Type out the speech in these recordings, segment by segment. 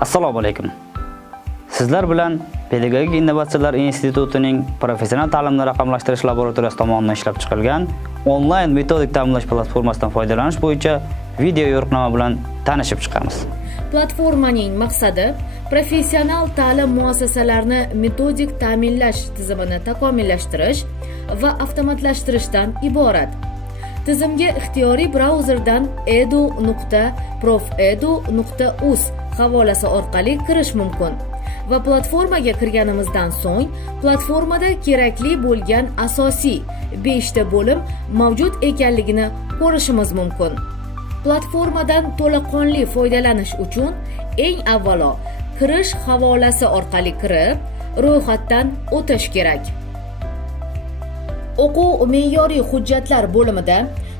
Assalomu alaykum. Sizlar bilan Pedagogik innovatsiyalar institutining professional ta'limni raqamlashtirish laboratoriyasi tomonidan ishlab chiqilgan onlayn metodik ta'minlash platformasidan foydalanish bo'yicha video yo'riqnoma bilan tanishib chiqamiz. Platformaning maqsadi professional ta'lim muassasalarini metodik ta'minlash tizimini takomillashtirish va avtomatlashtirishdan iborat. Tizimga ixtiyoriy brauzerdan edu.profedu.uz havolasi orqali kirish mumkin va platformaga kirganimizdan so'ng platformada kerakli bo'lgan asosiy 5 ta bo'lim mavjud ekanligini ko'rishimiz mumkin. Platformadan to'laqonli foydalanish uchun eng avvalo kirish havolasi orqali kirib, ro'yxatdan o'tish kerak. O'quv me'yoriy hujjatlar bo'limida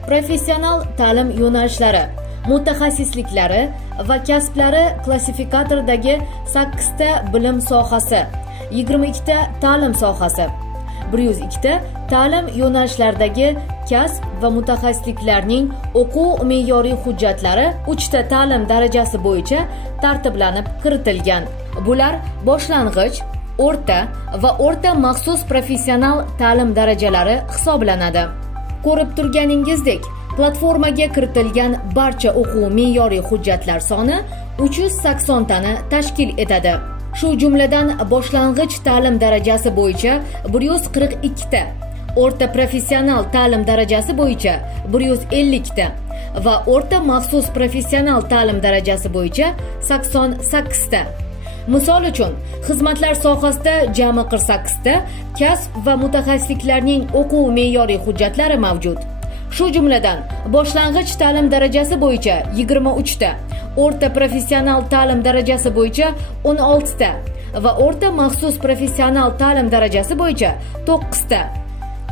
professional ta'lim yo'nalishlari, mutaxassisliklari va kasblari klassifikatoridagi 8 ta bilim sohasi, 22 ta ta'lim sohasi, 102 ta ta'lim yo'nalishlaridagi kasb va mutaxassisliklarning o'quv me'yoriy hujjatlari 3 ta ta'lim darajasi bo'yicha tartiblanib kiritilgan. Bular boshlang'ich, o'rta va o'rta maxsus professional ta'lim darajalari hisoblanadi. Ko'rib turganingizdek, platformaga kiritilgan barcha o'quv me'yoriy hujjatlar soni 380 tani tashkil etadi. Shu jumladan boshlang'ich ta'lim darajasi bo'yicha 142 ta, o'rta professional ta'lim darajasi bo'yicha 150 ta va o'rta maxsus professional ta'lim darajasi bo'yicha 88 ta. Misol uchun, xizmatlar sohasida jami 48 ta kasb va mutaxassisliklarning o'quv me'yoriy hujjatlari mavjud. Shu jumladan boshlang'ich ta'lim darajasi bo'yicha 23 ta, o'rta professional ta'lim darajasi bo'yicha 16 ta va o'rta maxsus professional ta'lim darajasi bo'yicha 9 ta.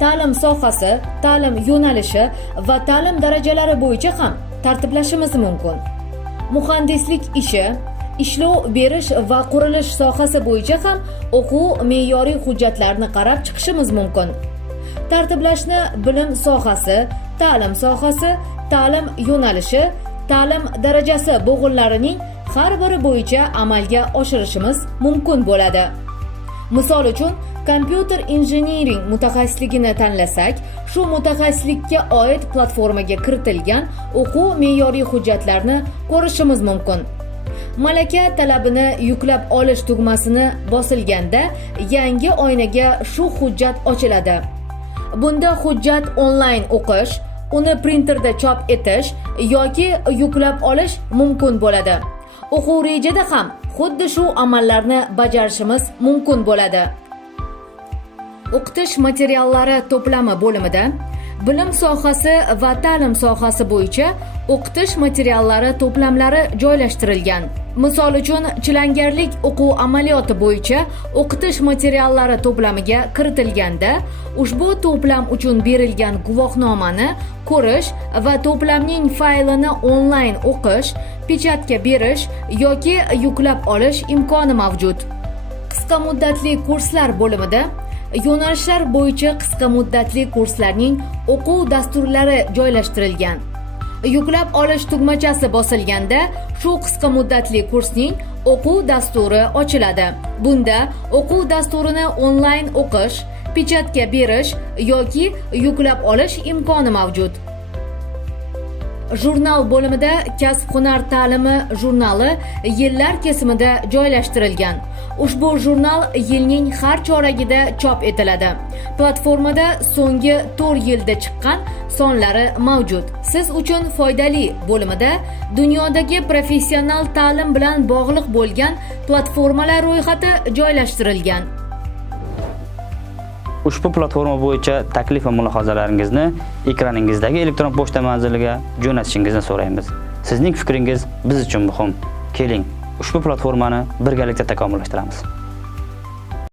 Ta'lim sohasi, ta'lim yo'nalishi va ta'lim darajalari bo'yicha ham tartiblashimiz mumkin. Muhandislik ishi, ishlov berish va qurilish sohasi bo'yicha ham o'quv me'yoriy hujjatlarni qarab chiqishimiz mumkin. Tartiblashni bilim sohasi, ta'lim sohasi, ta'lim yo'nalishi, ta'lim darajasi bo'g'inlarining har biri bo'yicha amalga oshirishimiz mumkin bo'ladi. Misol uchun, kompyuter injiniring mutaxassisligini tanlasak, shu mutaxassislikka oid platformaga kiritilgan o'quv me'yoriy hujjatlarni ko'rishimiz mumkin. Malaka talabini yuklab olish tugmasini bosilganda yangi oynaga shu hujjat ochiladi. Bunda hujjat onlayn o'qish, uni printerda chop etish yoki yuklab olish mumkin bo'ladi. O'quv rejada ham xuddi shu amallarni bajarishimiz mumkin bo'ladi. O'qitish materiallari to'plami bo'limida bilim sohasi va ta'lim sohasi bo'yicha o'qitish materiallari to'plamlari joylashtirilgan. Misol uchun, chilangarlik o'quv amaliyoti bo'yicha o'qitish materiallari to'plamiga kiritilganda, ushbu to'plam uchun berilgan guvohnomani ko'rish va to'plamning faylini onlayn o'qish, pechatga berish yoki yuklab olish imkoni mavjud. Qisqa muddatli kurslar bo'limida yo'nalishlar bo'yicha qisqa muddatli kurslarning o'quv dasturlari joylashtirilgan. Yuklab olish tugmachasi bosilganda shu qisqa muddatli kursning o'quv dasturi ochiladi. Bunda o'quv dasturini onlayn o'qish, pechatga berish yoki yuklab olish imkoni mavjud. Jurnal bo'limida kasb-hunar ta'limi jurnali yillar kesimida joylashtirilgan. Ushbu jurnal yilning har choragida chop etiladi. Platformada so'nggi 4 yilda chiqqan sonlari mavjud. Siz uchun foydali bo'limida dunyodagi professional ta'lim bilan bog'liq bo'lgan platformalar ro'yxati joylashtirilgan. Ushbu platforma bo'yicha taklif va mulohazalaringizni ekraningizdagi elektron pochta manziliga jo'natishingizni so'raymiz. Sizning fikringiz biz uchun muhim. Keling, ushbu platformani birgalikda takomillashtiramiz.